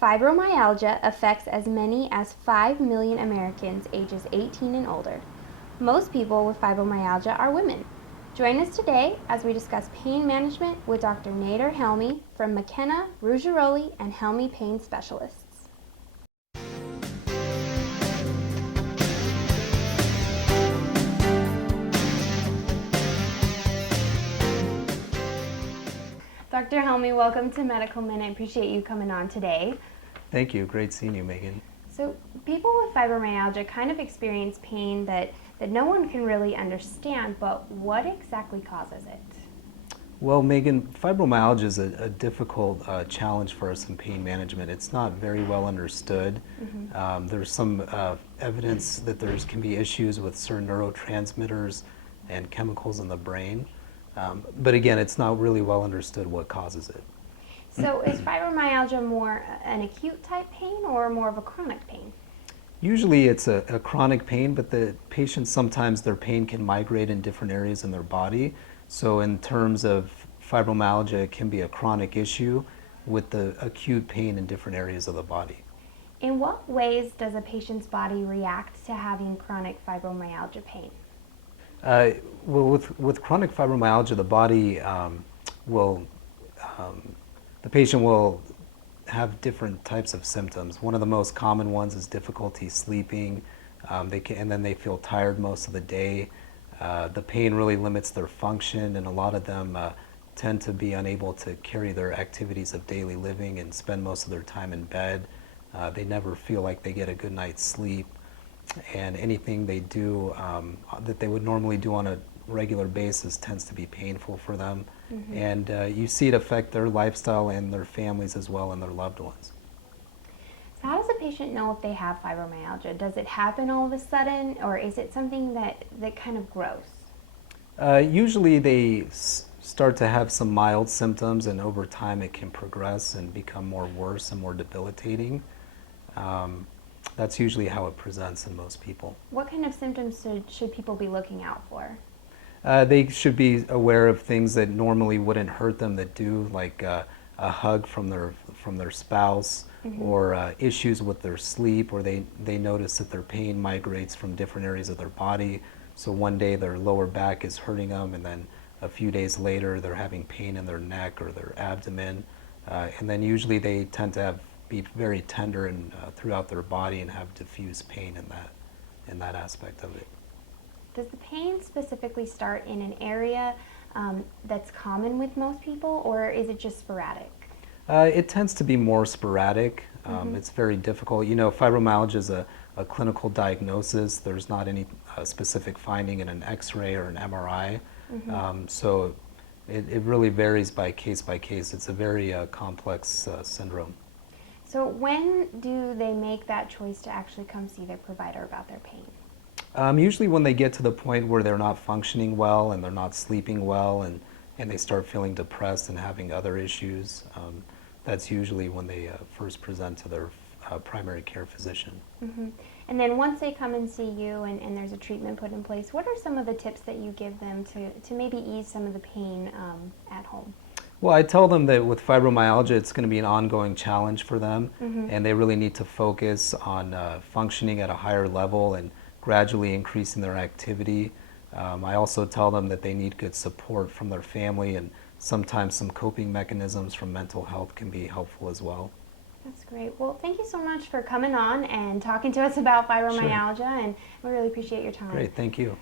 Fibromyalgia affects as many as 5 million Americans ages 18 and older. Most people with fibromyalgia are women. Join us today as we discuss pain management with Dr. Nader Helmi from McKenna, Ruggiero, and Helmi Pain Specialists. Dr. Helmi, welcome to Medical Minute. I appreciate you coming on today. Thank you. Great seeing you, Megan. So people with fibromyalgia kind of experience pain that no one can really understand, but what exactly causes it? Well, Megan, fibromyalgia is a difficult challenge for us in pain management. It's not very well understood. There's some evidence that there can be issues with certain neurotransmitters and chemicals in the brain. But again, it's not really well understood what causes it. So is fibromyalgia more an acute type pain or more of a chronic pain? Usually it's a chronic pain, but the patients, sometimes their pain can migrate in different areas in their body. So in terms of fibromyalgia, it can be a chronic issue with the acute pain in different areas of the body. In what ways does a patient's body react to having chronic fibromyalgia pain? Well, with chronic fibromyalgia, the body will, the patient will have different types of symptoms. One of the most common ones is difficulty sleeping, and then they feel tired most of the day. The pain really limits their function, and a lot of them tend to be unable to carry their activities of daily living and spend most of their time in bed. They never feel like they get a good night's sleep, and anything they do that they would normally do on a regular basis tends to be painful for them. And you see it affect their lifestyle and their families as well and their loved ones. So how does a patient know if they have fibromyalgia? Does it happen all of a sudden, or is it something that kind of grows? Usually they start to have some mild symptoms, and over time it can progress and become more worse and more debilitating. That's usually how it presents in most people. What kind of symptoms should people be looking out for? They should be aware of things that normally wouldn't hurt them that do, like a hug from their spouse, or issues with their sleep, or they notice that their pain migrates from different areas of their body. So one day their lower back is hurting them, and then a few days later they're having pain in their neck or their abdomen. And then usually they tend to be very tender and throughout their body and have diffuse pain in that aspect of it. Does the pain specifically start in an area that's common with most people, or is it just sporadic? It tends to be more sporadic. It's very difficult. You know, fibromyalgia is a clinical diagnosis. There's not any specific finding in an X-ray or an MRI. So it really varies by case. It's a very complex syndrome. So when do they make that choice to actually come see their provider about their pain? Usually when they get to the point where they're not functioning well and they're not sleeping well, and they start feeling depressed and having other issues, that's usually when they first present to their primary care physician. And then once they come and see you and there's a treatment put in place, what are some of the tips that you give them to maybe ease some of the pain at home? Well, I tell them that with fibromyalgia, it's going to be an ongoing challenge for them, and they really need to focus on functioning at a higher level and gradually increasing their activity. I also tell them that they need good support from their family, and sometimes some coping mechanisms from mental health can be helpful as well. That's great. Well, thank you so much for coming on and talking to us about fibromyalgia, and we really appreciate your time. Great, thank you.